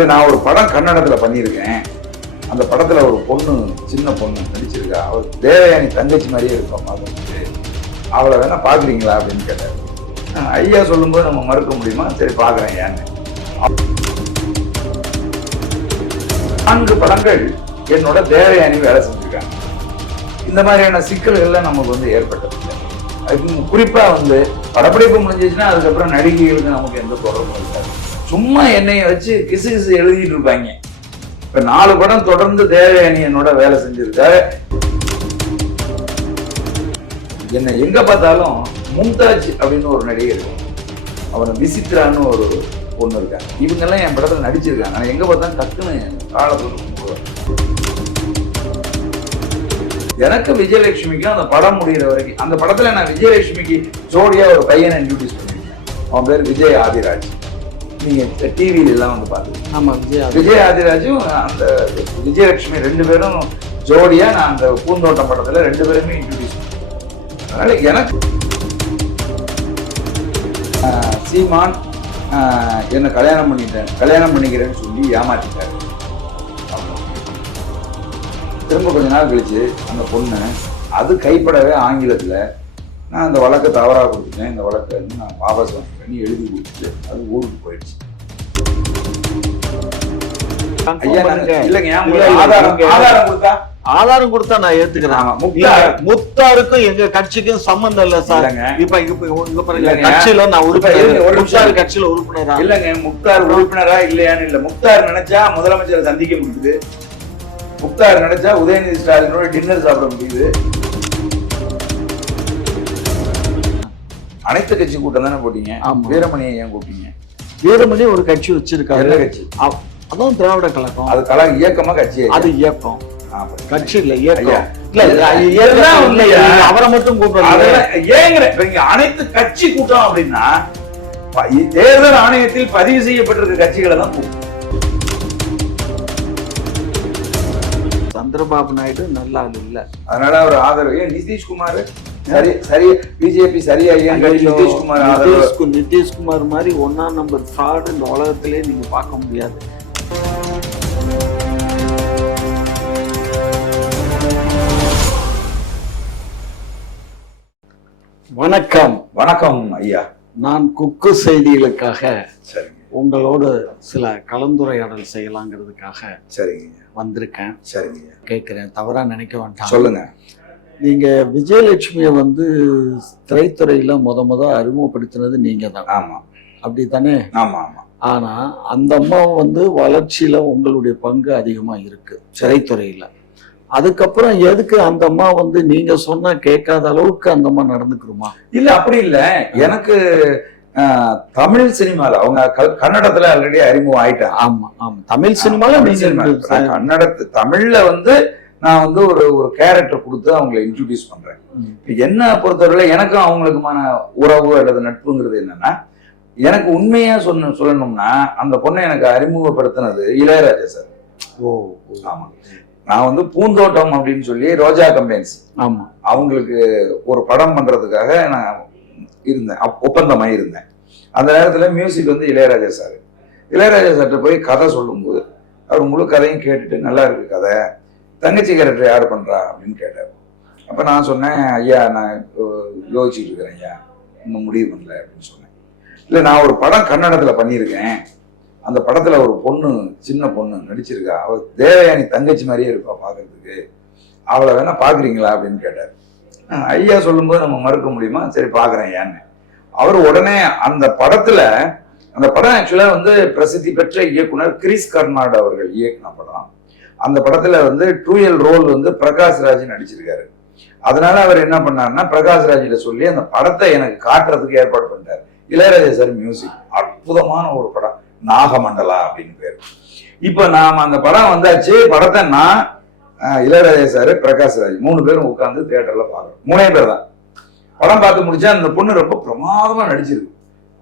இல்லை, நான் ஒரு படம் கன்னடத்துல பண்ணியிருக்கேன். அந்த படத்துல ஒரு பொண்ணு, சின்ன பொண்ணு நடிச்சிருக்கா. அவர் தேவயானி தங்கச்சி மாதிரியே இருக்கும் பார்த்துட்டு. அவளை வேணா பாக்குறீங்களா அப்படின்னு கேட்டார். ஐயா சொல்லும்போது நம்ம மறுக்க முடியுமா? சரி பாக்குறேன் ஏன்னு. 4 படங்கள் என்னோட தேவயானி வேலை செஞ்சிருக்காங்க. இந்த மாதிரியான சிக்கல்கள்லாம் நமக்கு வந்து ஏற்பட்டதில்லை. அதுக்கு குறிப்பா வந்து படப்பிடிப்பு முடிஞ்சிச்சுன்னா அதுக்கப்புறம் நடிகைகளுக்கு நமக்கு எந்த தொடர்பும் இருக்காது. சும்மா என்னைய வச்சு கிசு கிசு எழுதிட்டு இருப்பாங்க. இப்ப 4 படம் தொடர்ந்து தேவயானி என்னோட வேலை செஞ்சிருக்காரு. என்ன எங்க பார்த்தாலும் மும்தாஜ் அப்படின்னு ஒரு நடிகை இருக்கும், அவரை விசித்ரான்னு ஒரு பொண்ணு இருக்காங்க. இவங்க எல்லாம் என் படத்துல நடிச்சிருக்காங்க. நான் எங்க பார்த்தாலும் டக்குன்னு காலத்துல எனக்கு விஜயலட்சுமிக்கும் அந்த படம் முடிகிற வரைக்கும், அந்த படத்துல நான் விஜயலட்சுமிக்கு ஜோடியா ஒரு பையனை இன்ட்ரோடியூஸ் பண்ணிருக்கேன். அவன் பேர் விஜய் ஆதிராஜ். நீங்க டிவியில எல்லாம் வந்து பாத்துருக்கீங்க. ஆமா, விஜய் ஆதிராஜும் அந்த விஜயலட்சுமி 2 பேரும் ஜோடியா நான் அந்த பூந்தோட்டம் படத்துல 2 பேருமே இன்ட்ரோடியூஸ் பண்ணேன். அதனால எனக்கு சீமான் என்ன கல்யாணம் பண்ணிக்கிறேன்னு சொல்லி ஏமாத்திட்டாரு. திரும்ப கொஞ்ச நாள் கழிச்சு அந்த பொண்ணு அது கைப்படவே ஆங்கிலத்துல நான் அந்த வழக்கை தவறாக கொடுத்துட்டேன், இந்த வழக்கை வந்து நான் வாபஸ் வாங்கிக்கிறேன்னு எழுதி கொடுத்துட்டு அது ஊருக்கு போயிடுச்சு. ஆதாரம் கொடுத்தா நான் ஏத்துக்கிறேன். முக்தாருக்கும் எங்க கட்சிக்கும் சம்பந்தம் இல்ல சார். இப்ப கட்சியில நான் உறுப்பினர், கட்சியில உறுப்பினரா இல்லங்க. முக்தார் உறுப்பினரா இல்லையான்னு இல்ல. முக்தார் நினைச்சா முதலமைச்சரை சந்திக்க முடியுது. முக்தார் நினைச்சா உதயநிதி ஸ்டாலினோட டின்னர் சாப்பிட முடியுது. அனைத்து கட்சி கூட்டம் தானே போட்டீங்க. வீரமணியை ஏன் கூப்பிட்டீங்க? வீரமணி ஒரு கட்சி வச்சிருக்காரு. என்ன கட்சி? அதான் திராவிட கழகம். அது கழகம் இயக்கமா கட்சி? அது இயக்கம், கட்சி இல்ல இயக்கம். அவரை மட்டும் கூப்பிடுறாங்க. அனைத்து கட்சி கூட்டம் அப்படின்னா தேர்தல் ஆணையத்தில் பதிவு செய்யப்பட்டிருக்க கட்சிகளை தான் கூப்பிடும். சந்திரபாபு நாயுடு நல்லா இல்ல, அதனால அவர் ஆதரவு. நிதிஷ்குமார் சரி பிஜேபி சரியா? நிதிஷ்குமார் மாதிரி 1ஆம் நம்பர் ஃப்ராட் இந்த உலகத்திலே நீங்க பார்க்க முடியாது. வணக்கம். வணக்கம் ஐயா. நான் குக்கு செய்திகளுக்காக உங்களோடு சில கலந்துரையாடல் செய்யலாங்கிறதுக்காக சரிங்க வந்திருக்கேன். சரிங்க, கேட்கிறேன், தவறா நினைக்க வேண்டாம். சொல்லுங்க. நீங்க விஜயலட்சுமியை வந்து திரைத்துறையில முத அறிமுகப்படுத்தினது நீங்க தான். ஆமா, அப்படித்தானே? ஆமா ஆமா. ஆனா அந்த அம்மா வந்து வளர்ச்சியில உங்களுடைய பங்கு அதிகமா இருக்கு திரைத்துறையில. அதுக்கப்புறம் எதுக்கு அந்த அம்மா வந்து நீங்க சொன்னா கேட்காத அளவுக்கு அந்த அம்மா நடந்துக்கிறோமா? இல்ல, அப்படி இல்ல. எனக்கு தமிழ் சினிமால அவங்க கன்னடத்துல ஆல்ரெடி அறிமுகம் ஆயிட்டாங்க. ஆமா ஆமா, தமிழ் சினிமால கன்னடத்து தமிழ்ல வந்து நான் வந்து ஒரு கேரக்டர் கொடுத்து அவங்களை இன்ட்ரோடியூஸ் பண்றேன். என்ன பொறுத்தவரையில எனக்கும் அவங்களுக்குமான உறவு அல்லது நட்புங்கிறது என்னன்னா, எனக்கு உண்மையா சொல்லணும்னா அந்த பொண்ணை எனக்கு அறிமுகப்படுத்தினது இளையராஜா சார். ஓ ஆமா. நான் வந்து பூந்தோட்டம் அப்படின்னு சொல்லி ரோஜா கம்பெனிஸ் ஆமா அவங்களுக்கு ஒரு படம் பண்றதுக்காக நான் இருந்தேன், ஒப்பந்தமாக இருந்தேன். அந்த நேரத்துல மியூசிக் வந்து இளையராஜா சார். இளையராஜா சார்கிட்ட போய் கதை சொல்லும்போது அவர் முழு கதையும் கேட்டுட்டு நல்லா இருக்கு கதை, தங்கச்சி கேரக்டர் யார் பண்றா அப்படின்னு கேட்டார். அப்ப நான் சொன்னேன், ஐயா நான் யோசிச்சுட்டு இருக்கிறேன் ஐயா, இன்னும் முடிவு பண்ணல அப்படின்னு சொன்னேன். இல்லை, நான் ஒரு படம் கன்னடத்துல பண்ணியிருக்கேன். அந்த படத்துல ஒரு பொண்ணு, சின்ன பொண்ணு நடிச்சிருக்கா. அவள் தேவயானி தங்கச்சி மாதிரியே இருப்பா பாக்குறதுக்கு, அவளை வேணா பாக்குறீங்களா அப்படின்னு கேட்டார். ஐயா சொல்லும்போது நம்ம மறுக்க முடியுமா? சரி பாக்குறேன் ஏன்னு. அவர் உடனே அந்த படத்துல, அந்த படம் ஆக்சுவலா வந்து பிரசித்தி பெற்ற இயக்குனர் கிரிஸ் கர்னாட் அவர்கள் இயக்குன படம். அந்த படத்துல வந்து டூயல் ரோல் வந்து பிரகாஷ்ராஜ் நடிச்சிருக்காரு. அதனால அவர் என்ன பண்ணாருன்னா, பிரகாஷ்ராஜிட்ட சொல்லி அந்த படத்தை எனக்கு காட்டுறதுக்கு ஏற்பாடு பண்ணிட்டார். இளையராஜா சார் மியூசிக், அற்புதமான ஒரு படம், நாகமண்டலா அப்படின்னு பேரு. இப்ப நாம அந்த படம் வந்தாச்சு. படத்தை நான், இளையராஜா சார், பிரகாஷ்ராஜ் 3 பேரும் உட்கார்ந்து தியேட்டர்ல பாக்குறோம். 3 பேர் தான். படம் பார்த்து முடிச்சா அந்த பொண்ணு ரொம்ப பிரமாதமா நடிச்சிருக்கு.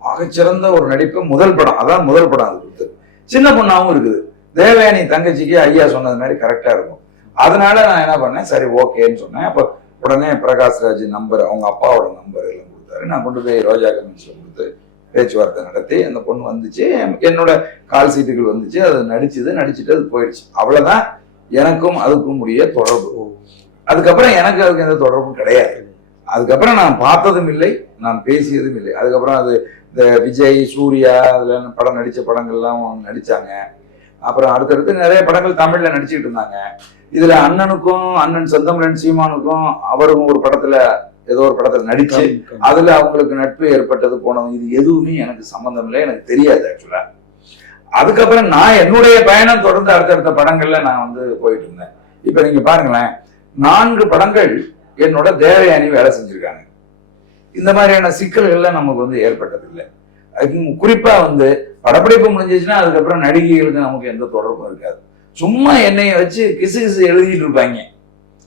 ஆகச்சிறந்த ஒரு நடிப்பு. முதல் படம், அதான் முதல் படம். அது கொடுத்து சின்ன பொண்ணாவும் இருக்குது. தேவயானி தங்கச்சிக்கு ஐயா சொன்னது மாதிரி கரெக்டா இருக்கும். அதனால நான் என்ன பண்ணேன், சரி ஓகேன்னு சொன்னேன். அப்ப உடனே பிரகாஷ்ராஜ் நம்பர், அவங்க அப்பாவோட நம்பர் எல்லாம் கொடுத்தாரு. நான் கொண்டு போய் ரோஜா கம்பெனிஸ்ல கொடுத்து பேச்சுவார்த்தை நடத்தி அந்த பொண்ணு வந்துச்சு, என்னோட கால் சீட்டுகள் வந்துச்சு, அது நடிச்சுட்டு அது போயிடுச்சு. அவ்வளவுதான் எனக்கும் அதுக்கும் உடைய தொடர்பு. அதுக்கப்புறம் எனக்கு அதுக்கு எந்த தொடர்பும் கிடையாது. அதுக்கப்புறம் நான் பார்த்ததும் இல்லை, நான் பேசியதும் இல்லை. அதுக்கப்புறம் அது இந்த விஜய், சூர்யா அதுல படம் நடிச்ச படங்கள்லாம் நடிச்சாங்க. அப்புறம் அடுத்தடுத்து நிறைய படங்கள் தமிழ்ல நடிச்சுட்டு இருந்தாங்க. இதுல அண்ணன் செந்தமிழன் சீமானுக்கும் அவரும் ஒரு படத்துல ஏதோ ஒரு படத்துல நடிச்சு அதுல அவங்களுக்கு நட்பு ஏற்பட்டது போனது, இது எதுவுமே எனக்கு சம்பந்தம் இல்லை, எனக்கு தெரியாது ஆக்சுவலா. அதுக்கப்புறம் நான் என்னுடைய பயணம் தொடர்ந்து அடுத்தடுத்த படங்கள்ல நான் வந்து போயிட்டு இருந்தேன். இப்ப நீங்க பாருங்களேன், 4 படங்கள் என்னோட தேவயானி வேலை செஞ்சிருக்காங்க. இந்த மாதிரியான சிக்கல்கள்லாம் நமக்கு வந்து ஏற்பட்டது இல்லை. குறிப்பா வந்து படப்பிடிப்பு முடிஞ்சிச்சுன்னா அதுக்கப்புறம் நடிகைகளுக்கு நமக்கு எந்த தொடர்பும் இருக்காது. சும்மா என்னைய வச்சு கிசு எழுதிட்டு இருப்பாங்க.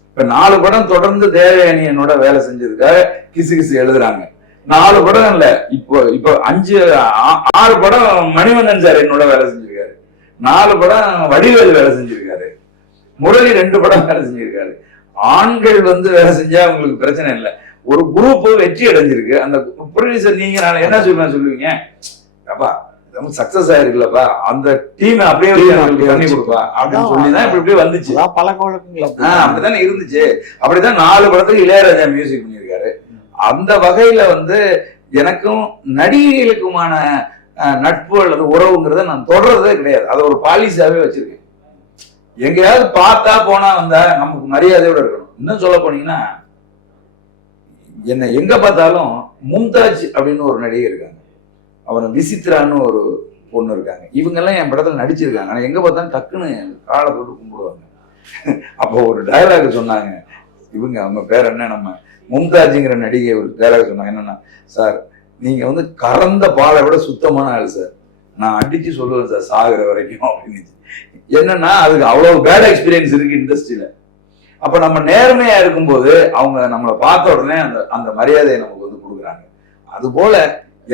இப்ப 4 படம் தொடர்ந்து தேவயானி என்னோட வேலை செஞ்சதுக்காக கிசு எழுதுறாங்க. 4 படம் இல்ல, இப்போ 6 படம் மணிவண்ணன் சார் என்னோட வேலை செஞ்சிருக்காரு, 4 படம் வடிவேல் வேலை செஞ்சிருக்காரு, முரளி 2 படம் வேலை செஞ்சிருக்காரு. ஆண்கள் வந்து வேலை செஞ்சா அவங்களுக்கு பிரச்சனை இல்லை. ஒரு குரூப் வெற்றி அடைஞ்சிருக்கு. அந்த ப்ரொடியூசர் நீங்க நான் என்ன சொல்லுவீங்க, அப்பா சக்சஸ் ஆயிருக்குல்லப்பா, அந்த டீம் அப்படியே பண்ணி கொடுப்பா அப்படின்னு சொல்லிதான் இப்படி வந்துச்சு. பழக்க வழக்கங்கள் அப்படித்தானே இருந்துச்சு. அப்படிதான் 4 படத்துக்கு இளையராஜா மியூசிக் பண்ணியிருக்காரு. அந்த வகையில வந்து எனக்கும் நடிகைகளுக்குமான நட்பு அல்லது உறவுங்கிறத நான் தொடர்றதே கிடையாது. அதை ஒரு பாலிசியாவே வச்சிருக்கேன். எங்கேயாவது பார்த்தா போனா வந்தா நமக்கு மரியாதையோட இருக்கணும். இன்னும் சொல்ல போனீங்கன்னா, என்னை எங்க பார்த்தாலும் மும்தாஜ் அப்படின்னு ஒரு நடிகை இருக்காங்க, அப்புறம் விசித்ரான்னு ஒரு பொண்ணு இருக்காங்க, இவங்க எல்லாம் என் படத்துல நடிச்சிருக்காங்க. ஆனா எங்க பார்த்தாலும் டக்குன்னு காலை போட்டு கும்பிடுவாங்க. அப்போ ஒரு டயலாக் சொன்னாங்க, அவங்க பேர் என்ன, நம்ம மும்தாஜுங்கிற நடிகை ஒரு டயலாக் சொன்னாங்க. என்னன்னா, சார் நீங்க வந்து கறந்த பாலை விட சுத்தமான ஆள் சார், நான் அடிச்சு சொல்லுவேன் சார் சாகுற வரைக்கும் அப்படின்னு. என்னன்னா அதுக்கு அவ்வளவு பேட் எக்ஸ்பீரியன்ஸ் இருக்கு இண்டஸ்ட்ரியில. அப்ப நம்ம நேர்மையா இருக்கும்போது அவங்க நம்மளை பார்த்த உடனே அந்த மரியாதையை நமக்கு வந்து கொடுக்குறாங்க. அது போல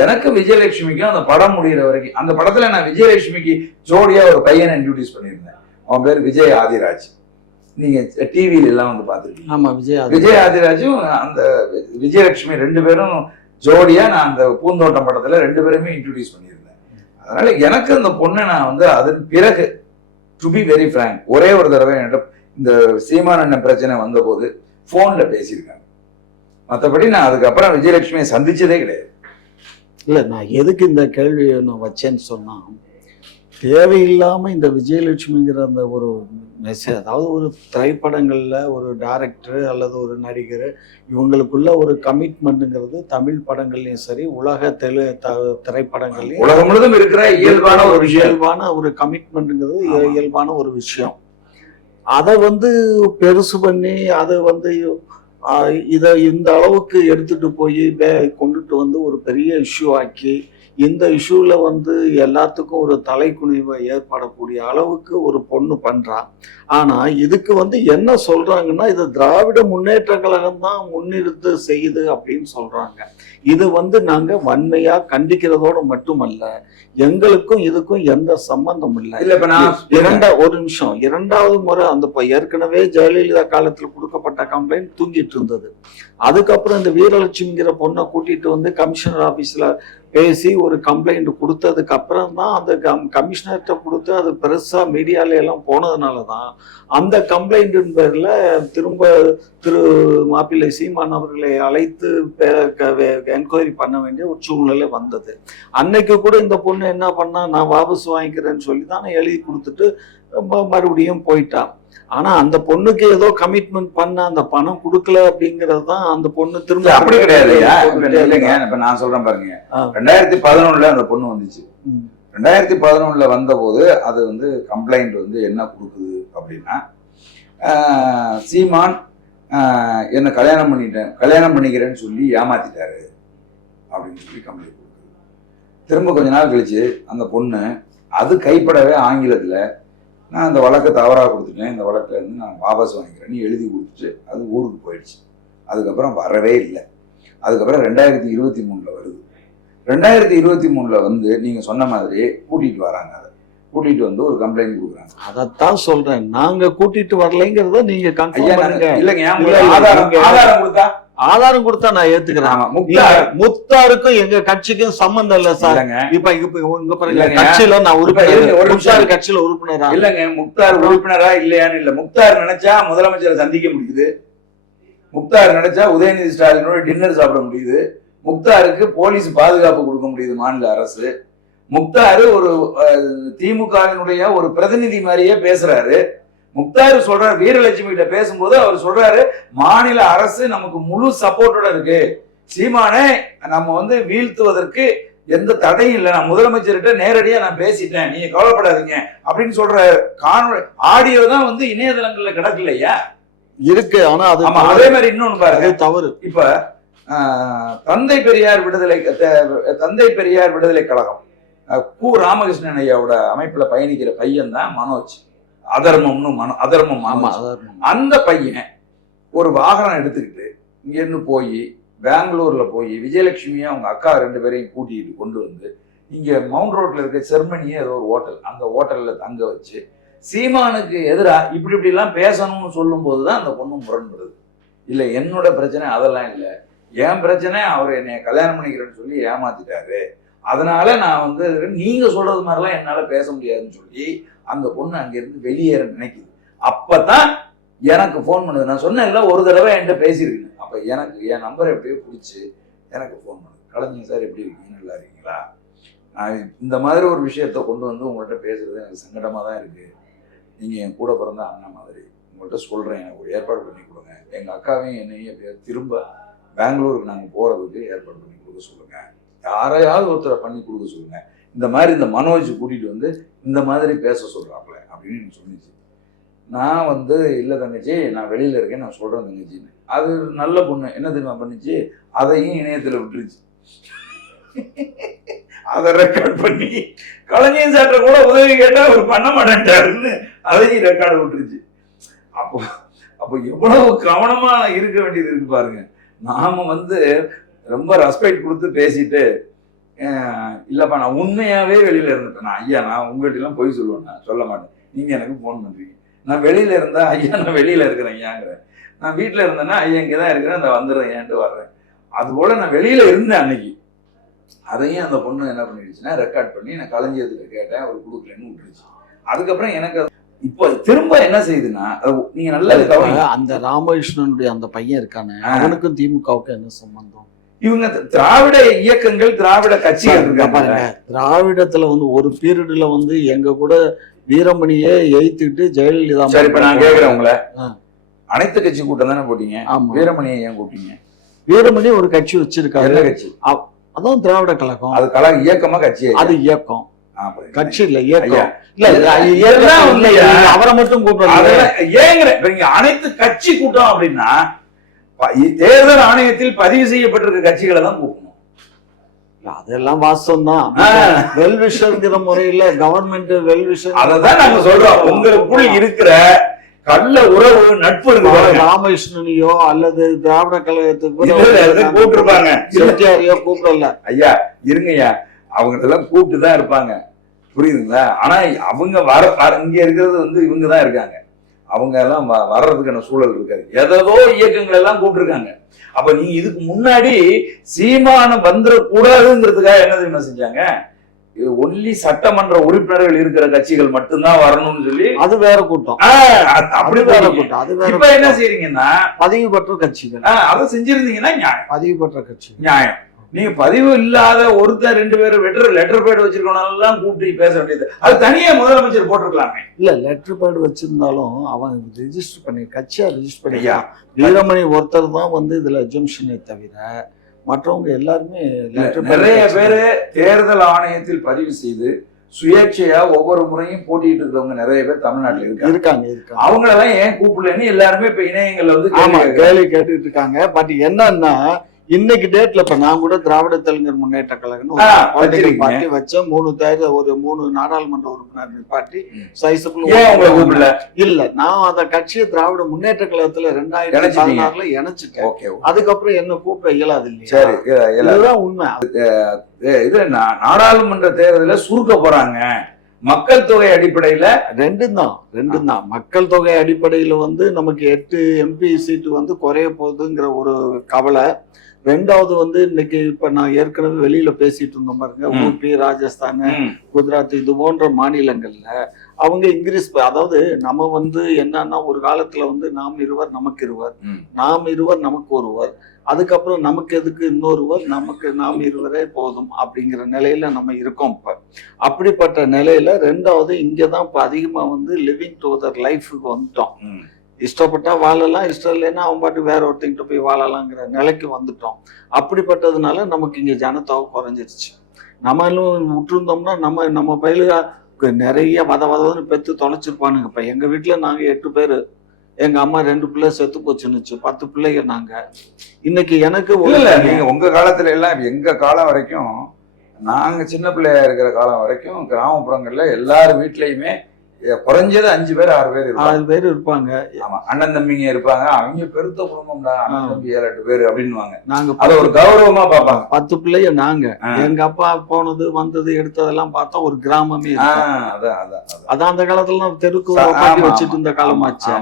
எனக்கு விஜயலட்சுமிக்கும் அந்த படம் முடிகிற வரைக்கும், அந்த படத்துல நான் விஜயலட்சுமிக்கு ஜோடியா ஒரு பையனை இன்ட்ரோடியூஸ் பண்ணியிருந்தேன். அவன் பேர் விஜய் ஆதிராஜ். நீங்க டிவில எல்லாம் வந்து பாத்துருக்கீங்க. ஆமா, விஜய் ஆதிராஜும் அந்த விஜயலட்சுமி 2 பேரும் ஜோடியா நான் அந்த பூந்தோட்டம் படத்துல 2 பேருமே இன்ட்ரோடியூஸ் பண்ணியிருந்தேன். அதனால எனக்கு அந்த பொண்ணை நான் வந்து அதன் பிறகு, டு பி வெரி ஃப்ராங்க், ஒரே ஒரு தடவை இந்த சீமான் அண்ணன் பிரச்சனை வந்த போது போன்ல பேசியிருக்காங்க. மற்றபடி நான் அதுக்கப்புறம் விஜயலட்சுமியை சந்திச்சதே கிடையாது. இல்ல, நான் எதுக்கு இந்த கேள்வியை நான் வச்சேன்னு சொன்னா, தேவையில்லாம இந்த விஜயலட்சுமிங்கிற அந்த ஒரு மெசேஜ், அதாவது ஒரு திரைப்படங்கள்ல ஒரு டைரக்டர் அல்லது ஒரு நடிகர் இவங்களுக்குள்ள ஒரு கமிட்மெண்ட்ங்கிறது தமிழ் படங்கள்லயும் சரி, உலக திரைப்படங்கள்லயும் உலகம் முழுதும் இருக்கிற இயல்பான ஒரு கமிட்மெண்ட்ங்கிறது இயல்பான ஒரு விஷயம். அதை வந்து பெருசு பண்ணி அதை வந்து இதை இந்த அளவுக்கு எடுத்துட்டு போய் கொண்டுட்டு வந்து ஒரு பெரிய இஷ்யூ ஆக்கி, இந்த இஷ்யூல வந்து எல்லாத்துக்கும் ஒரு தலைக்குனிவை ஏற்படக்கூடிய அளவுக்கு ஒரு பொண்ணு பண்றா. ஆனா இதுக்கு வந்து என்ன சொல்றாங்கன்னா, இது திராவிட முன்னேற்ற கழகம் தான் முன்னிறுத்து செய்யுது அப்படின்னு சொல்றாங்க. இது வந்து நாங்க வன்மையா கண்டிக்கிறதோட மட்டுமல்ல, எங்களுக்கும் இதுக்கும் எந்த சம்பந்தம் இல்லை. ஒரு நிமிஷம், 2வது முறை அந்த ஏற்கனவே ஜெயலலிதா காலத்துல கொடுக்கப்பட்ட கம்ப்ளைண்ட் தூங்கிட்டு இருந்தது. அதுக்கப்புறம் இந்த வீரலட்சுமிங்கிற பொண்ணை கூட்டிட்டு வந்து கமிஷனர் ஆபீஸ்ல பேசி ஒரு கம்ப்ளைண்ட் கொடுத்ததுக்கு அப்புறம் தான் அந்த கமிஷனர்கிட்ட கொடுத்து அது பெருசா மீடியால எல்லாம் போனதுனாலதான் அந்த கம்ப்ளைண்டின் பேர்ல திரும்ப திரு மாப்பிள்ளை சீமான் அவர்களை அழைத்து என்கொயரி பண்ண வேண்டிய ஒரு சூழ்நிலை வந்தது. அன்னைக்கு கூட இந்த பொண்ணு என்ன பண்ணா, நான் வாபஸ் வாங்கிக்கிறேன்னு சொல்லி தான் எழுதி கொடுத்துட்டு மறுபடியும் போயிட்டான். ஆனா அந்த பொண்ணுக்கு ஏதோ கமிட்மெண்ட் பண்ண அந்த பணம் கொடுக்கல அப்படிங்கறது தான் அந்த பொண்ணு திரும்ப. அப்படி கிடையாது இல்லைங்க. இப்ப நான் சொல்றேன் பாருங்க, 2011 அந்த பொண்ணு வந்துச்சு. 2011 வந்த போது அது வந்து கம்ப்ளைண்ட் வந்து என்ன கொடுக்குது அப்படின்னா, சீமான் என்ன கல்யாணம் பண்ணிக்கிறேன்னு சொல்லி ஏமாத்திட்டாரு அப்படின்னு சொல்லி கம்ப்ளைண்ட் கொடுக்குது. திரும்ப கொஞ்ச நாள் கழிச்சு அந்த பொண்ணு அது கைப்படவே ஆங்கிலத்துல, நான் அந்த வழக்கை தவறாக கொடுத்துட்டேன், இந்த வழக்கில் இருந்து நான் வாபஸ் வாங்கிக்கிறேன்னு எழுதி கொடுத்துட்டு அது ஊருக்கு போயிடுச்சு. அதுக்கப்புறம் வரவே இல்லை. அதுக்கப்புறம் 2023 வருது. 2023 வந்து நீங்க சொன்ன மாதிரி கூட்டிட்டு வராங்க. அதை கூட்டிட்டு வந்து ஒரு கம்ப்ளைண்ட் கொடுக்குறாங்க. அதைத்தான் சொல்றேன், நாங்க கூட்டிட்டு வரலைங்கிறத நீங்க இல்லைங்க. ஆதாரம் கொடுத்தா ஆதாரம் கொடுத்தா நான் ஏத்துக்கிறேன். ஆமா, முக்தார் முக்தாருக்கும் எங்க கட்சிக்கும் சம்பந்தம் இல்ல சார். இல்லைங்க. இப்ப இங்க பாருங்க, இல்லைங்க. கட்சியில நான் உறுப்பினர், ஒரு நிமிஷம். முக்தார் கட்சியில உறுப்பினரா? இல்லங்க, முக்தார் உறுப்பினரா இல்லையான்னு இல்ல. முக்தார் நினைச்சா முதலமைச்சரை சந்திக்க முடியுது. முக்தார் நினைச்சா உதயநிதி ஸ்டாலினோட டின்னர் சாப்பிட முடியுது. முக்தாருக்கு போலீஸ் பாதுகாப்பு கொடுக்க முடியுது மாநில அரசு. முக்தார் ஒரு திமுகவினுடைய ஒரு பிரதிநிதி மாதிரியே பேசுறாரு. முக்தார் சொல்றாரு, வீரலட்சுமி கிட்ட பேசும்போது அவர் சொல்றாரு, மாநில அரசு நமக்கு முழு சப்போர்ட்டோட இருக்கு, சீமானை நம்ம வந்து வீழ்த்துவதற்கு எந்த தடையும் இல்லை, நான் முதலமைச்சர்கிட்ட நேரடியா நான் பேசிட்டேன், நீங்க கவலைப்படாதீங்க அப்படின்னு சொல்ற காணொலி ஆடியோ தான் வந்து இணையதளங்கள்ல கிடக்கலையா இருக்கு. ஆனா அது அதே மாதிரி இன்னொன்னு பாருங்க, தவறு. இப்ப தந்தை பெரியார் விடுதலை கழகம் கு ராமகிருஷ்ணன் ஐயாவோட அமைப்புல பயணிக்கிற பையன் தான் மனோஜ். அதர்மம். அந்த பையன் ஒரு வாகனம் எடுத்துக்கிட்டு இங்க இருந்து போய் பெங்களூர்ல போய் விஜயலட்சுமியா அவங்க அக்கா 2 பேரையும் கூட்டிட்டு கொண்டு வந்து இங்க மவுண்ட் ரோட்ல இருக்க செர்மனியே ஏதோ ஒரு ஹோட்டல், அந்த ஹோட்டல்ல தங்க வச்சு சீமானுக்கு எதிராக இப்படி எல்லாம் பேசணும்னு சொல்லும் போதுதான் அந்த பொண்ணு முரண்படுது. இல்ல என்னோட பிரச்சனை அதெல்லாம் இல்லை, என் பிரச்சனை அவர் என்னை கல்யாணம் பண்ணிக்கிறேன்னு சொல்லி ஏமாத்திட்டாரு, அதனால நான் வந்து நீங்க சொல்றது மாதிரிலாம் என்னால பேச முடியாதுன்னு சொல்லி அந்த பொண்ணு அங்கிருந்து வெளியேற நினைக்குது. அப்பதான் எனக்கு போன் பண்ணுது. நான் சொன்னேன்ல, ஒரு தடவை என்கிட்ட பேசியிருக்கேன். அப்ப எனக்கு என் நம்பரை எப்படியோ பிடிச்சி எனக்கு போன் பண்ணுது. கலைஞர் சார் எப்படி இருக்கீங்க, நல்லா இருக்கீங்களா, நான் இந்த மாதிரி ஒரு விஷயத்த கொண்டு வந்து உங்கள்கிட்ட பேசுறது எனக்கு சங்கடமா தான் இருக்கு, நீங்க என் கூட பிறந்த அண்ணன் மாதிரி, உங்கள்கிட்ட சொல்றேன், எனக்கு ஒரு ஏற்பாடு பண்ணி கொடுங்க, எங்க அக்காவையும் என்னையும் திரும்ப பெங்களூருக்கு நாங்கள் போறதுக்கு ஏற்பாடு பண்ணி கொடுக்க சொல்லுங்க, யாரையாவது ஒருத்தரை பண்ணி கொடுக்க சொல்லுங்க, இந்த மாதிரி இந்த மனோஜ் கூட்டிட்டு வந்து இந்த மாதிரி பேச சொல்றாப்ல அப்படின்னு எனக்கு சொன்னிச்சு. நான் வந்து இல்லை தங்கச்சி, நான் வெளியில இருக்கேன், நான் சொல்றேன் தங்கச்சின்னு. அது நல்ல பொண்ணு என்ன தெரியுமா பண்ணிச்சு, அதையும் இணையத்துல விட்டுருச்சு. அதை ரெக்கார்ட் பண்ணி கலைஞர் சார்ட்ட கூட உதவி கேட்டா அவர் பண்ண மாட்டேன்ட்டாருன்னு அதையும் ரெக்கார்டு விட்டுருச்சு. அப்போ எவ்வளவு கவனமா இருக்க வேண்டியது இருக்கு பாருங்க. நாம வந்து ரொம்ப ரெஸ்பெக்ட் கொடுத்து பேசிட்டு, இல்லப்பா நான் உண்மையாவே வெளியில இருந்துட்டேன், ஐயா நான் உங்கள்கிட்ட எல்லாம் போய் சொல்லுவேன், நான் சொல்ல மாட்டேன், நீங்க எனக்கு போன் பண்றீங்க, நான் வெளியில இருந்தா ஐயா நான் வெளியில இருக்கிறேன் ஐயாங்கிறேன், நான் வீட்டுல இருந்தேன்னா ஐயா இங்கதான் இருக்கிறேன், அந்த வந்துடுறேன் ஏன்ட்டு வர்றேன். அது போல நான் வெளியில இருந்தேன் அன்னைக்கு. அதையும் அந்த பொண்ணு என்ன பண்ணிடுச்சுன்னா ரெக்கார்ட் பண்ணி நான் கலைஞர்கிட்ட கேட்டேன், அவர் கொடுக்கலன்னு விட்டுருச்சு. அதுக்கப்புறம் எனக்கு இப்போ திரும்ப என்ன செய்யுதுன்னா, நீங்க நல்லா அந்த ராமகிருஷ்ணனுடைய அந்த பையன் இருக்கானே, அவனுக்கும் திமுகவுக்கும் என்ன சம்பந்தம்? இவங்க திராவிட இயக்கங்கள், திராவிட கட்சிகள் இருக்காங்க. திராவிடத்துல வந்து ஒரு பீரியட்ல வந்து எங்க கூட வீரமணியை எய்த்துட்டு ஜெயலலிதா. சரி, இப்ப நான் கேக்குறேன் உங்களை, அனைத்து கட்சி கூட்டம் தானே போட்டீங்க, வீரமணியை ஏன் கூட்டீங்க? வீரமணி ஒரு கட்சி வச்சிருக்காரு, கட்சி அதான் திராவிட கழகம். அது கழகம் இயக்கமா கட்சி? அது இயக்கம், கட்சி இல்ல இயக்கம். அவரை மட்டும் கூப்பிடுறாங்க. அனைத்து கட்சி கூட்டம் அப்படின்னா தேர்தல் ஆணையத்தில் பதிவு செய்யப்பட்டிருக்க கட்சிகளை தான் கூப்பிடணும். அதெல்லாம் வாஸ்தவம் தான். வெல்விஷர்ங்கிற முறையில கவர்மெண்ட் வெல்விஷர் அதான் நாங்க சொல்றோம். உங்களுக்குள் இருக்கிற கள்ள உறவு நட்பு ராமகிருஷ்ணனையோ அல்லது திராவிட கழகத்துக்கு கூப்பிட்டுருப்பாங்க, செட்டியாரையோ கூப்பிடல. ஐயா இருங்கய்யா, அவங்களெல்லாம் கூப்பிட்டு தான் இருப்பாங்க, புரியுதுங்களா? ஆனா அவங்க இங்க இருக்கிறது வந்து இவங்க தான் இருக்காங்க, அவங்க எல்லாம் வர்றதுக்கான சூழல் இருக்காது. ஏதோ இயக்கங்கள் எல்லாம் கூப்பிட்டுருக்காங்க. அப்ப நீங்க இதுக்கு முன்னாடி சீமானம் வந்துடக்கூடாதுங்கிறதுக்காக என்ன தெரியுமா செஞ்சாங்க, ஒன்லி சட்டமன்ற உறுப்பினர்கள் இருக்கிற கட்சிகள் மட்டும்தான் வரணும்னு சொல்லி அது வேற கூட்டம், அப்படி வேற கூட்டம். அது வேற. இப்ப என்ன செய்றீங்கன்னா பதிவு பெற்ற கட்சிகள் அதை செஞ்சிருந்தீங்கன்னா நியாயம், பதிவு பெற்ற கட்சி நியாயம். நீங்க பதிவு இல்லாத ஒருத்தர் 2 பேர் லெட்டர் பேட் வச்சிருக்கணும் கூப்பிட்டு பேச வேண்டியது, அது தனியா முதலமைச்சர் போட்டிருக்கலாமே. இல்ல லெட்டர் பேட் வச்சிருந்தாலும் அவன் ரெஜிஸ்டர் பண்ணி கட்சியா ரெஜிஸ்டர் பண்ணியா. வீரமணி ஒருத்தர் தான் வந்து இதுல எக்ஸம்ஷனை தவிர மற்றவங்க எல்லாருமே நிறைய பேரு தேர்தல் ஆணையத்தில் பதிவு செய்து சுயேட்சையா ஒவ்வொரு முறையும் போட்டிட்டு இருக்கிறவங்க நிறைய பேர் தமிழ்நாட்டுல இருக்காங்க. அவங்களெல்லாம் ஏன் கூப்பிடலன்னு எல்லாருமே இப்ப இணையங்கள்ல வந்து கேள்வி கேட்டுட்டு இருக்காங்க. பட் என்னன்னா இன்னைக்கு டேட்ல இப்ப நான் கூட திராவிட தெலுங்கர் முன்னேற்ற கழகம் பார்ட்டி வச்ச 3 நாடாளுமன்ற உறுப்பினர் பார்ட்டி சைஸுக்குள்ள இல்ல, நான் அந்த கட்சியை திராவிட முன்னேற்ற கழகத்துல 2016 இணைச்சிட்டேன். அதுக்கப்புறம் என்ன கூப்பிட இயலாது இல்லையா? உண்மை. இது நாடாளுமன்ற தேர்தல சுருக்க போறாங்க, மக்கள் தொகை அடிப்படையில ரெண்டும் தான். மக்கள் தொகை அடிப்படையில வந்து நமக்கு 8 MP சீட்டு வந்து குறைய போகுதுங்கிற ஒரு கவலை. ரெண்டாவது வந்து இன்னைக்கு இப்ப நான் ஏற்கனவே வெளியில பேசிட்டு இருந்தோம் பாருங்க, ஊபி, ராஜஸ்தான், குஜராத் இது போன்ற மாநிலங்கள்ல அவங்க இங்கிலீஷ் அதாவது நம்ம வந்து என்னன்னா ஒரு காலத்துல வந்து நாம் இருவர் நமக்கு இருவர், நாம் இருவர் நமக்கு ஒருவர், அதுக்கப்புறம் நமக்கு எதுக்கு இன்னொருவர், நமக்கு நாம் இருவரே போதும் அப்படிங்கிற நிலையில நம்ம இருக்கோம். இப்ப அப்படிப்பட்ட நிலையில ரெண்டாவது இங்கதான் இப்ப அதிகமா வந்து லிவிங் டுகெதர் லைஃபுக்கு வந்துட்டோம். இஷ்டப்பட்டா வாழலாம், இஷ்டம் இல்லைன்னா அவன் பாட்டு வேற ஒருத்தங்கிட்ட போய் வாழலாங்கிற நிலைக்கு வந்துட்டோம். அப்படிப்பட்டதுனால நமக்கு இங்க ஜனத்தொகை குறைஞ்சிருச்சு. நம்மளும் விட்டுருந்தோம்னா நம்ம பயிலுக நிறைய வதன்னு பெத்து தொலைச்சிருப்பானுங்க. இப்ப எங்க வீட்டுல நாங்க 8 பேரு, எங்க அம்மா 2 பிள்ளை செத்து போச்சுன்னுச்சு, 10 பிள்ளைங்க நாங்க. இன்னைக்கு எனக்கு நீங்க உங்க காலத்துல எல்லாம் எங்க காலம் வரைக்கும், நாங்க சின்ன பிள்ளையா இருக்கிற காலம் வரைக்கும் கிராமப்புறங்கள்ல எல்லார் வீட்லயுமே குறைஞ்சது 5 பேர் 6 பேர் இருப்பாங்க. ஆமா, அண்ணன் தம்பிங்க இருப்பாங்க. அவங்க பெருத்த குடும்பம்டா, அண்ணன் தம்பி 7-8 பேர் அப்படின்னுவாங்க. நாங்க அத ஒரு கௌரவமா பாப்பாங்க. 10 பிள்ளைய நாங்க. எங்க அப்பா போனது வந்தது எடுத்ததெல்லாம் பார்த்தா ஒரு கிராமமே. அதான் அந்த காலத்துல தெருக்கு வச்சுட்டு இருந்த காலமாச்சு.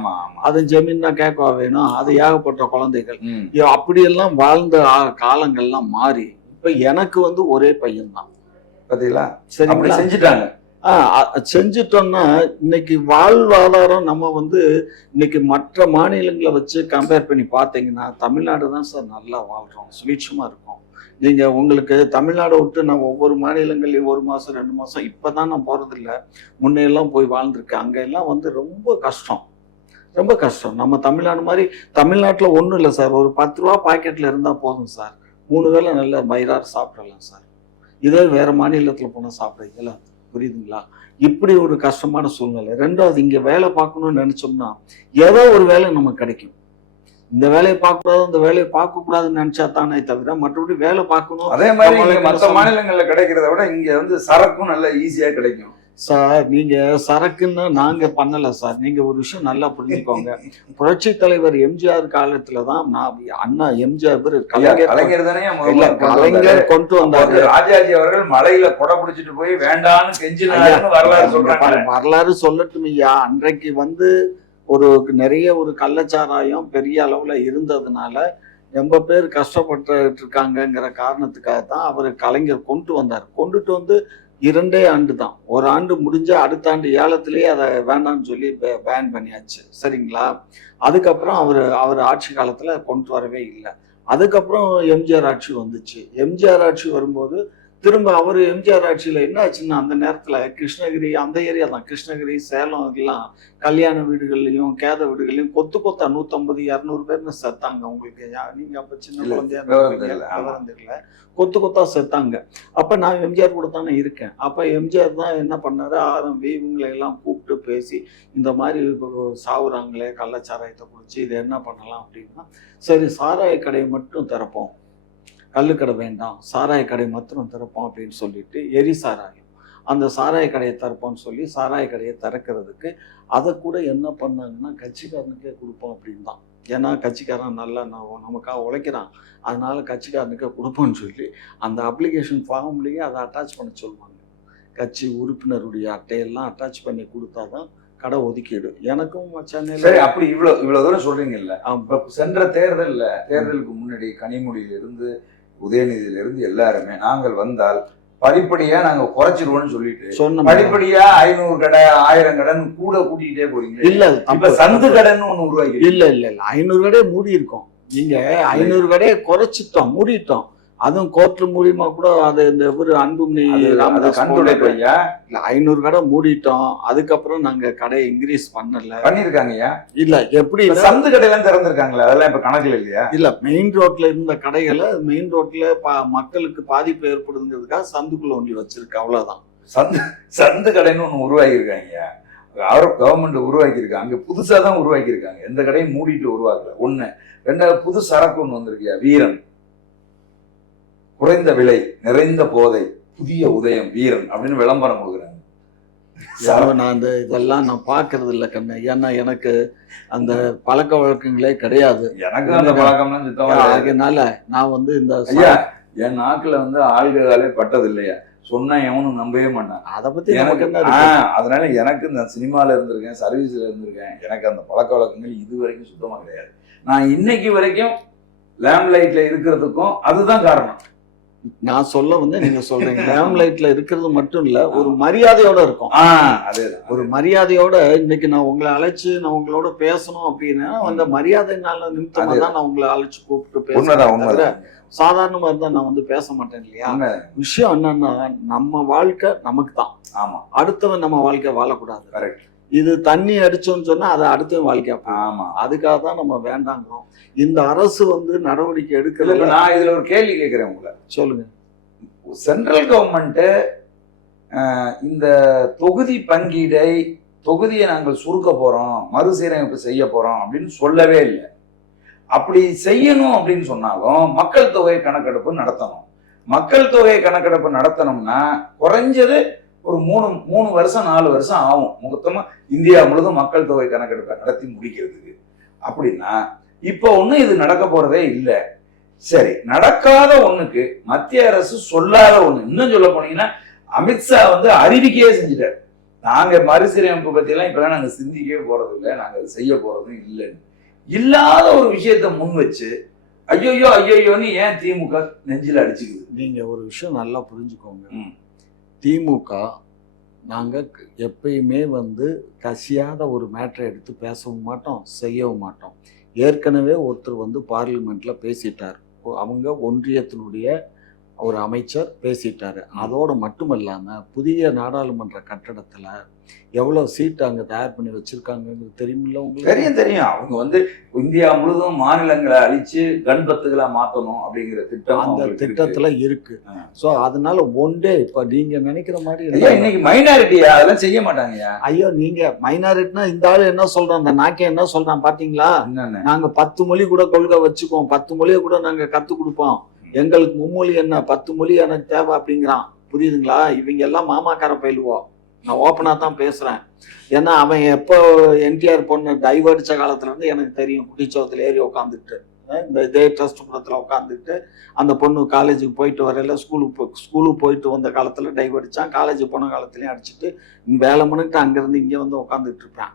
அது ஜமீன் தான் கேட்கவா வேணும், அது ஏகப்பட்ட குழந்தைகள் அப்படியெல்லாம் வாழ்ந்த காலங்கள்லாம் மாறி இப்ப எனக்கு வந்து ஒரே பையன் தான். பாத்தீங்களா, சரி செஞ்சுட்டாங்க. செஞ்சிட்டோம்னா இன்னைக்கு வாழ்வாதாரம் நம்ம வந்து இன்னைக்கு மற்ற மாநிலங்களை வச்சு கம்பேர் பண்ணி பார்த்தீங்கன்னா தமிழ்நாடு தான் சார் நல்லா வாழ்றோம், சுவீட்சமா இருக்கும். நீங்க உங்களுக்கு தமிழ்நாடு விட்டு நான் ஒவ்வொரு மாநிலங்கள்லயும் 1 மாசம் 2 மாசம் இப்பதான் நான் போறதில்லை, முன்னையெல்லாம் போய் வாழ்ந்திருக்கேன். அங்க எல்லாம் வந்து ரொம்ப கஷ்டம். நம்ம தமிழ்நாடு மாதிரி தமிழ்நாட்டுல ஒண்ணும் இல்லை சார், ஒரு 10 ரூபா பாக்கெட்ல இருந்தா போதும் சார், 3 வேளை நல்ல வயிறார சாப்பிடலாம் சார். இதே வேற மாநிலத்துல போனா சாப்பிடுறீங்களா, புரியுதுங்களா? இப்படி ஒரு கஷ்டமான சூழ்நிலை. ரெண்டாவது இங்க வேலை பார்க்கணும்னு நினைச்சோம்னா ஏதோ ஒரு வேலை நமக்கு கிடைக்கும். இந்த வேலையை பார்க்கக்கூடாது, அந்த வேலையை பார்க்க கூடாதுன்னு நினைச்சா தானே தவிர மற்றபடி வேலை பார்க்கணும். அதே மாதிரி மற்ற மாநிலங்கள்ல கிடைக்கிறத விட இங்க வந்து சரக்கும் நல்லா ஈஸியா கிடைக்கும் சார். நீங்க சரக்குன்னு நாங்க பண்ணல சார். நீங்க ஒரு விஷயம் நல்லா புரிஞ்சுக்கோங்க. புரட்சி தலைவர் எம்ஜிஆர் காலத்துலதான் அண்ணா எம்ஜிஆர் கலைஞர் கொண்டு வந்தாரு. ராஜாஜி அவர்கள் மலையில கொடை பிடிச்சிட்டு போய் வேண்டான்னு கெஞ்சினாருன்னு வரலாறு சொல்றாங்க. வரலாறு சொல்லட்டும் ஐயா. அன்றைக்கு வந்து நிறைய ஒரு கள்ளச்சாராயம் பெரிய அளவுல இருந்ததுனால ரொம்ப பேர் கஷ்டப்பட்டு இருக்காங்கிற காரணத்துக்காக தான் அவர் கலைஞர் கொண்டுட்டு வந்து 2 ஆண்டு தான். ஒரு ஆண்டு முடிஞ்ச அடுத்த ஆண்டு ஏலத்திலேயே அதை வேண்டாம்னு சொல்லி பேன் பண்ணியாச்சு, சரிங்களா? அதுக்கப்புறம் அவர் ஆட்சி காலத்துல கொண்டு வரவே இல்லை. அதுக்கப்புறம் எம்ஜிஆர் ஆட்சி வந்துச்சு. எம்ஜிஆர் ஆட்சி வரும்போது திரும்ப அவர் எம்ஜிஆர் ஆட்சியில என்ன ஆச்சுன்னா அந்த நேரத்துல கிருஷ்ணகிரி அந்த ஏரியா தான், கிருஷ்ணகிரி சேலம் எல்லாம் கல்யாண வீடுகள்லயும் கேத வீடுகள்லயும் கொத்தா 150-200 பேர்னு செத்தாங்க. உங்களுக்கு நீங்க அப்ப சின்ன குழந்தையா தெரியல, கொத்தா செத்தாங்க. அப்ப நான் எம்ஜிஆர் கூட தானே இருக்கேன். அப்ப எம்ஜிஆர் தான் என்ன பண்ணாரு, ஆரம்பி இவங்களை எல்லாம் கூப்பிட்டு பேசி இந்த மாதிரி சாவுறாங்களே கள்ளச்சாராயத்தை குடிச்சு இதை என்ன பண்ணலாம் அப்படின்னா, சரி சாராய கடையை மட்டும் திறப்போம், கள்ளுக்கடை வேண்டாம், சாராய கடை மாத்திரம் திறப்போம் அப்படின்னு சொல்லிட்டு சாராயம் அந்த சாராய கடையை திறப்போம்னு சொல்லி சாராய கடையை திறக்கிறதுக்கு அதை கூட என்ன பண்ணாங்கன்னா கட்சிக்காரனுக்கே கொடுப்போம் அப்படின்னு தான். ஏன்னா கட்சிக்காரன் நல்லா நமக்காக உழைக்கிறான், அதனால கட்சிக்காரனுக்கே கொடுப்போம்னு சொல்லி அந்த அப்ளிகேஷன் ஃபார்ம்லேயே அதை அட்டாச் பண்ண சொல்லுவாங்க. கட்சி உறுப்பினருடைய அட்டையெல்லாம் அட்டாச் பண்ணி கொடுத்தாதான் கடை ஒதுக்கீடு. எனக்கும் சென்னையில அப்படி இவ்வளவு தூரம் சொல்றீங்கல்ல. சென்ற தேர்தலுக்கு முன்னாடி கனிமொழியிலிருந்து உதயநிதியிலிருந்து எல்லாருமே நாங்கள் வந்தால் படிப்படியா நாங்க குறைச்சிருவோம்னு சொல்லிட்டு சொன்னோம். படிப்படியா 500 கடை 1000 கடன் கூட கூட்டிகிட்டே போறீங்க. இல்ல இப்ப சந்து கடன் ஒண்ணு உருவாக்கி இல்ல 500 கடையை மூடி இருக்கோம். நீங்க 500 கடையை குறைச்சிட்டோம், மூடிட்டோம். அதுவும் கோர்ட் மூலியமா கூட அது இந்த ஒரு அன்புமணி 500 கடை மூடிட்டோம். அதுக்கப்புறம் நாங்க கடையை இன்க்ரீஸ் பண்ணிருக்காங்கய்யா. இல்ல எப்படி சந்து கடையெல்லாம் திறந்திருக்காங்களா, அதெல்லாம் இப்ப கணக்குல இல்லையா? இல்ல மெயின் ரோட்ல இருந்த கடைகளை மெயின் ரோட்ல மக்களுக்கு பாதிப்பு ஏற்படுங்கிறதுக்காக சந்துக்குள்ள ஒண்டி வச்சிருக்கு, அவ்வளவுதான். சந்து கடைன்னு ஒண்ணு உருவாக்கி இருக்காங்கய்யா. கவர்மெண்ட் உருவாக்கி இருக்காங்க, அங்க புதுசா தான் உருவாக்கி இருக்காங்க. எந்த கடையும் மூடிட்டு உருவாக்கல. ஒண்ணு. ரெண்டாவது புது சரக்கு ஒண்ணு வந்திருக்கியா, வீரன், குறைந்த விலை நிறைந்த போதை புதிய உதயம் வீரன் அப்படின்னு விளம்பரம் கொடுக்குறாங்க. நான் இதெல்லாம் நான் பாக்குறது இல்லை கண்ணு. ஏன்னா எனக்கு அந்த பழக்க வழக்கங்களே கிடையாது. எனக்கு அந்த பழக்கம்லாம் சுத்தமா அதனால நான் வந்து இந்த என் நாக்குல வந்து ஆள்காலே பட்டது இல்லையா. சொன்னா எவனும் நம்பவே மாட்டான். அதை பத்தி எனக்கு நமக்கு என்ன இருக்கு? அதனால எனக்கு இந்த சினிமால இருந்திருக்கேன், சர்வீஸ்ல இருந்திருக்கேன், எனக்கு அந்த பழக்க வழக்கங்கள் இது வரைக்கும் சுத்தமா கிடையாது. நான் இன்னைக்கு வரைக்கும் லேம்ப்லைட்ல இருக்கிறதுக்கும் அதுதான் காரணம். நான் சொல்ல வந்து நீங்க சொல்றீங்க லேம்ப்லைட்ல இருக்கிறது மட்டும் இல்ல, ஒரு மரியாதையோட இருக்கும். அதேதான். ஒரு மரியாதையோட இன்னைக்கு நான் உங்களை அழைச்சு நான் உங்களோட பேசணும் அப்படின்னா அந்த மரியாதைனால நிமித்தமா தான் நான் உங்களை அழைச்சு கூப்பிட்டு உண்மைதான் பேசுறேன். உண்மைதான். சாதாரணமா இருந்தா நான் வந்து பேச மாட்டேன் இல்லையா? உண்மை. விஷயம் என்னன்னா, நம்ம வாழ்க்கை நமக்கு தான், ஆமா அடுத்தவன் நம்ம வாழ்க்கை வாழக்கூடாது. கரெக்ட். இது தண்ணி அடிச்சோன்னு சொன்னா அது அடுத்தவன் வாழ்க்கையா போகும். ஆமா. அதுக்காக தான் நம்ம வேண்டாங்கிறோம். இந்த அரசு வந்து நடவடிக்கை இல்ல, எடுக்கல. இப்ப நான் இதுல ஒரு கேள்வி கேட்கிறேன் உங்களை. சொல்லுங்க. சென்ட்ரல் கவர்மெண்ட் இந்த தொகுதி பங்கீடை, தொகுதியை நாங்கள் சுருக்க போறோம், மறுசீரமைப்பு செய்ய போறோம் அப்படின்னு சொல்லவே இல்லை. அப்படி செய்யணும் அப்படின்னு சொன்னாலும் மக்கள் தொகை கணக்கெடுப்பு நடத்தணும். மக்கள் தொகை கணக்கெடுப்பு நடத்தணும்னா குறைஞ்சது ஒரு 3 வருஷம் 4 வருஷம் ஆகும் மொத்தமா இந்தியா முழுதும் மக்கள் தொகை கணக்கெடுப்பை நடத்தி முடிக்கிறதுக்கு. அப்படின்னா இப்போ ஒன்றும் இது நடக்க போறதே இல்லை. சரி, நடக்காத ஒண்ணுக்கு மத்திய அரசு சொல்லாத ஒண்ணு, இன்னும் சொல்ல போனீங்கன்னா அமித்ஷா வந்து அறிவிக்கையே செஞ்சுட்டாரு, நாங்க மறுசீரமைப்பு பத்தி எல்லாம் இப்பெல்லாம் நாங்க சிந்திக்கவே போறது இல்லை, நாங்க செய்ய போறதும் இல்லைன்னு. இல்லாத ஒரு விஷயத்த முன் வச்சு ஐயோ ஐயோன்னு ஏன் திமுக நெஞ்சில அடிச்சுக்குது? நீங்க ஒரு விஷயம் நல்லா புரிஞ்சுக்கோங்க. திமுக நாங்க எப்பயுமே வந்து கசியாத ஒரு மேட்டரை எடுத்து பேசவும் மாட்டோம், செய்யவும் மாட்டோம். ஏற்கனவே ஒருத்தர் வந்து பார்லிமெண்ட்ல பேசிட்டார், அவங்க ஒன்றியத்தினுடைய ஒரு அமைச்சர் பேசிட்டாரு. அதோடு மட்டுமல்லாம புதிய நாடாளுமன்ற கட்டடத்துல எவ்வளவு சீட் அங்க தயார் பண்ணி வச்சிருக்காங்க தெரியுமில்ல உங்களுக்கு? தெரியும். அவங்க வந்து இந்தியா முழுதும் மாநிலங்களை அழிச்சு கன்பத்துகளா மாத்தணும் அப்படிங்கிற திட்டம் அந்த திட்டத்துல இருக்கு. சோ அதனால ஒன்றே இப்ப நீங்க நினைக்கிற மாதிரி இன்னைக்கு மைனாரிட்டியா அதெல்லாம் செய்ய மாட்டாங்க. ஐயோ, நீங்க மைனாரிட்டினா இந்த ஆளு என்ன சொல்றான், அந்த நாக்கே என்ன சொல்றான் பாத்தீங்களா? நாங்க 10 மொழி கூட கொள்கை வச்சுக்கோம், 10 மொழியை கூட நாங்க கத்து கொடுப்போம், எங்களுக்கு மும்மொழி என்ன 10 மொழி எனக்கு தேவை அப்படிங்கிறான். புரியுதுங்களா? இவங்க எல்லாம் மாமாக்கார பயிலுவோம். நான் ஓப்பனா தான் பேசுறேன். ஏன்னா அவன் எப்போ என்டிஆர் பொண்ணு டைவர்டிச்ச காலத்துல இருந்து எனக்கு தெரியும். குட்டிச்சோத்துல ஏறி உட்காந்துட்டு இந்த இதே ட்ரஸ்ட் புறத்துல உட்காந்துட்டு அந்த பொண்ணு காலேஜுக்கு போயிட்டு வரையில ஸ்கூலுக்கு போயிட்டு வந்த காலத்துல டைவர்டிச்சான், காலேஜ் போன காலத்துலயும் அடிச்சுட்டு வேலை பண்ணிட்டு அங்கிருந்து இங்கே வந்து உட்காந்துட்டு இருப்பான்.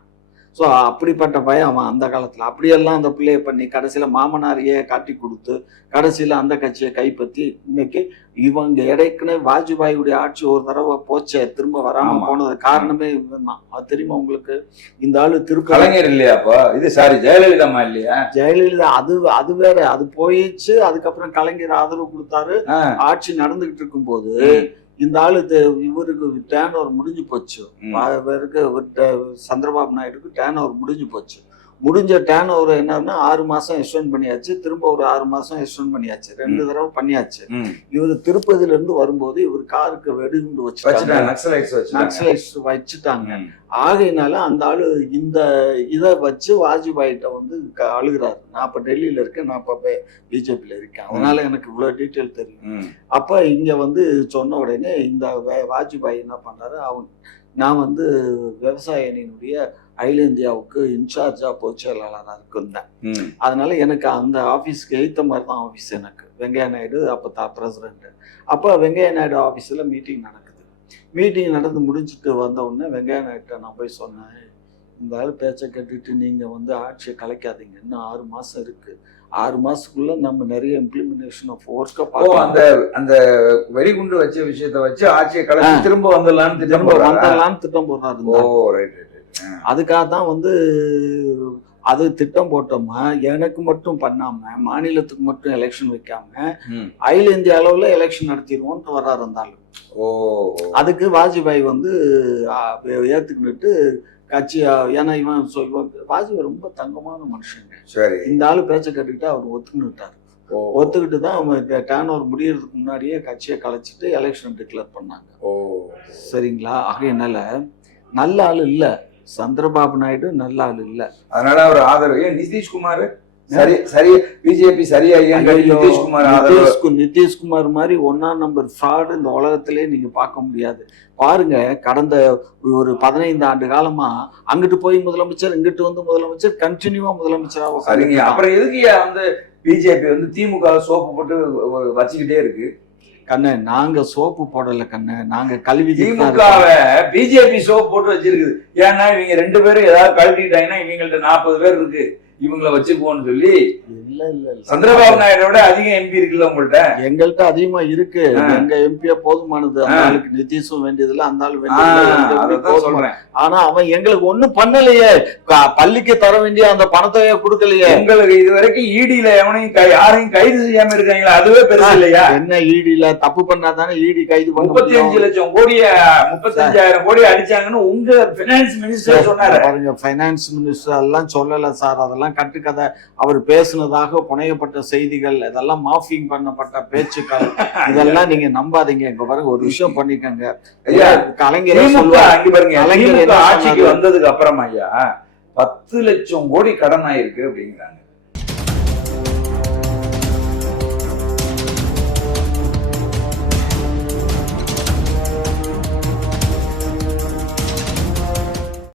ஸோ அப்படிப்பட்ட பயம் அவன் அந்த காலத்தில். அப்படியெல்லாம் அந்த பிள்ளைய பண்ணி கடைசியில் மாமனாரையே காட்டி கொடுத்து கடைசியில் அந்த கட்சியை கைப்பற்றி இன்னைக்கு இவங்க ஏற்கனவே வாஜ்பாயுடைய ஆட்சி ஒரு தடவை போச்சே, திரும்ப வராமல் போனது காரணமே இவன் தான். அது தெரியுமா உங்களுக்கு? இந்த ஆளு திருப்பி கலைஞர் இல்லையாப்பா இது? சாரி, ஜெயலலிதாமா இல்லையா? ஜெயலலிதா அது வேற, அது போயிடுச்சு. அதுக்கப்புறம் கலைஞர் ஆதரவு கொடுத்தாரு. ஆட்சி நடந்துகிட்டு இருக்கும்போது இந்த ஆளு இவருக்கு டேர்ன் ஓவர் முடிஞ்சு போச்சு. சந்திரபாபு நாயுடுக்கு டேர்ன் ஓவர் முடிஞ்சு போச்சு. முடிஞ்ச டேர்ன் ஓவர் என்னன்னா 6 மாசம் எக்ஸ்டெண்ட் பண்ணியாச்சு, திரும்ப ஒரு 6 மாசம் எக்ஸ்டெண்ட் பண்ணியாச்சு, 2 தடவை பண்ணியாச்சு. இவரு திருப்பதியில இருந்து வரும்போது இவர் காருக்கு வெடிகுண்டு நக்சலைட்ஸ் வச்சுட்டாங்க. ஆகையினால அந்த ஆளு இந்த இதை வச்சு வாஜ்பாயிட்ட வந்து அழுகிறாரு. நான் இப்ப டெல்லியில இருக்கேன், நான் இப்ப பிஜேபியில இருக்கேன், அதனால எனக்கு இவ்வளவு டீட்டெயில் தெரியும். அப்ப இங்க வந்து சொன்ன உடனே இந்த வாஜ்பாய் என்ன பண்றாரு, நான் வந்து விவசாய அணியினுடைய அகில இந்தியாவுக்கு இன்சார்ஜா பொதுச் செயலாளராக இருந்தேன். அதனால எனக்கு அந்த ஆஃபீஸ்க்கு எய்த்த மாதிரி தான் ஆஃபீஸ் எனக்கு. வெங்கையா நாயுடு அப்போ பிரசிடென்ட். அப்போ வெங்கையா நாயுடு ஆஃபீஸில் மீட்டிங் நடக்குது. மீட்டிங் நடந்து முடிச்சுட்டு வந்த உடனே வெங்கையா நாயுடு நான் போய் சொன்னேன், இந்த ஆள் பேச்சை கேட்டுட்டு நீங்கள் வந்து ஆட்சியை கலைக்காதீங்க, இன்னும் 6 மாதம் இருக்குது, 6 மாசத்துக்குள்ள நம்ம நிறைய இம்ப்ளிமெண்டேஷன் ஆஃப் ஒர்க்கை பார்ப்போம். அந்த வெடிகுண்டு வச்ச விஷயத்த வச்சு ஆட்சியை கலைச்சு திரும்ப வந்துடலான்னு திட்டம் போடுறாரு. அதுக்காக தான் வந்து அது திட்டம் போட்டோமா, எனக்கு மட்டும் பண்ணாம மாநிலத்துக்கு மட்டும் எலெக்ஷன் வைக்காம அகில இந்திய அளவுல எலெக்ஷன் நடத்திடுவோம்னு வர்றாரு இருந்தாலும். அதுக்கு வாஜ்பாய் வந்து ஏத்துக்கிட்டு கட்சியா, ஏன்னா இவன் வாஜ்பாய் ரொம்ப தங்கமான மனுஷங்க. இந்த ஆளு பேச்ச கேட்டுக்கிட்டு அவர் ஒத்துக்கிட்டாரு. ஒத்துக்கிட்டு தான் அவங்க டேர்ன் ஓவர் முடியறதுக்கு முன்னாடியே கட்சியை கலைச்சிட்டு எலெக்ஷன் டிக்ளேர் பண்ணாங்க. சரிங்களா? ஆகையினால நல்ல ஆளு இல்ல சந்திரபாபு நாயுடு, நல்ல ஆளு இல்ல. அதனால அவர் ஆதரவு நிதிஷ்குமார் சரி பிஜேபி சரியா நிதிஷ்குமார் மாதிரி 1ஆம் நம்பர் ஃப்ராடு இந்த உலகத்திலே நீங்க பார்க்க முடியாது. பாருங்க, கடந்த ஒரு 15 ஆண்டு காலமா அங்கிட்டு போய் முதலமைச்சர், இங்கிட்டு வந்து முதலமைச்சர், கண்டினியூவா முதலமைச்சரா. அப்புறம் எதுக்கு வந்து பிஜேபி வந்து திமுக சோப்பு போட்டு வச்சுக்கிட்டே இருக்கு? கண்ணு நாங்க சோப்பு போடல கண்ணு, நாங்க கல்வி திமுகவை பிஜேபி சோப் போட்டு வச்சிருக்குது. ஏன்னா இவங்க 2 பேரும் ஏதாவது கழட்டிட்டாங்கன்னா இவங்கள்ட்ட 40 பேர் இருக்கு, இவங்களை வச்சுக்குவோன்னு சொல்லி. இல்ல இல்ல இல்ல, சந்திரபாபு நாயுடோட அதிக எம்பி இருக்குல்ல உங்கள்ட்ட. எங்கள்கிட்ட அதிகமா இருக்கு. எங்க எம்பியா போதுமானது. அந்த ஆளுக்கு நிதிஷும் வேண்டியதில்ல, அந்த ஆளு வேண்டியதில்ல. சொல்றேன். ஆனா அவன் எங்களுக்கு ஒண்ணும் பண்ணலையே. பள்ளிக்கு தர வேண்டிய அந்த பணத்தை கொடுக்கலையே. உங்களுக்கு இது வரைக்கும் ஈடியில எவனையும் யாரையும் கைது செய்யாம இருக்காங்களா? அதுவே பெருசு இல்லையா? என்ன ஈடியில தப்பு பண்ணாதானே ஈடி கைது பண்ண? 35 லட்சம் கோடிய 35,000 கோடி அடிச்சாங்கன்னு உங்க பினான்ஸ் மினிஸ்டர் சொன்னாரு. பாருங்க, பைனான்ஸ் மினிஸ்டர் அதெல்லாம் சொல்லல சார். அதெல்லாம் கட்டுக்கதை. அவர் பேசுனதாக புனையப்பட்ட செய்திகள், இதெல்லாம் மாஃபிங் பண்ணப்பட்ட பேச்சுக்கள். இதெல்லாம் நீங்க நம்பாதீங்க. இங்க பாருங்க, ஒரு விஷயம் பண்ணிக்கங்க. கலைஞர் ஆட்சிக்கு வந்ததுக்கு அப்புறம் ஐயா 10 லட்சம் கோடி கடன் ஆயிருக்கு அப்படிங்கிறாங்க.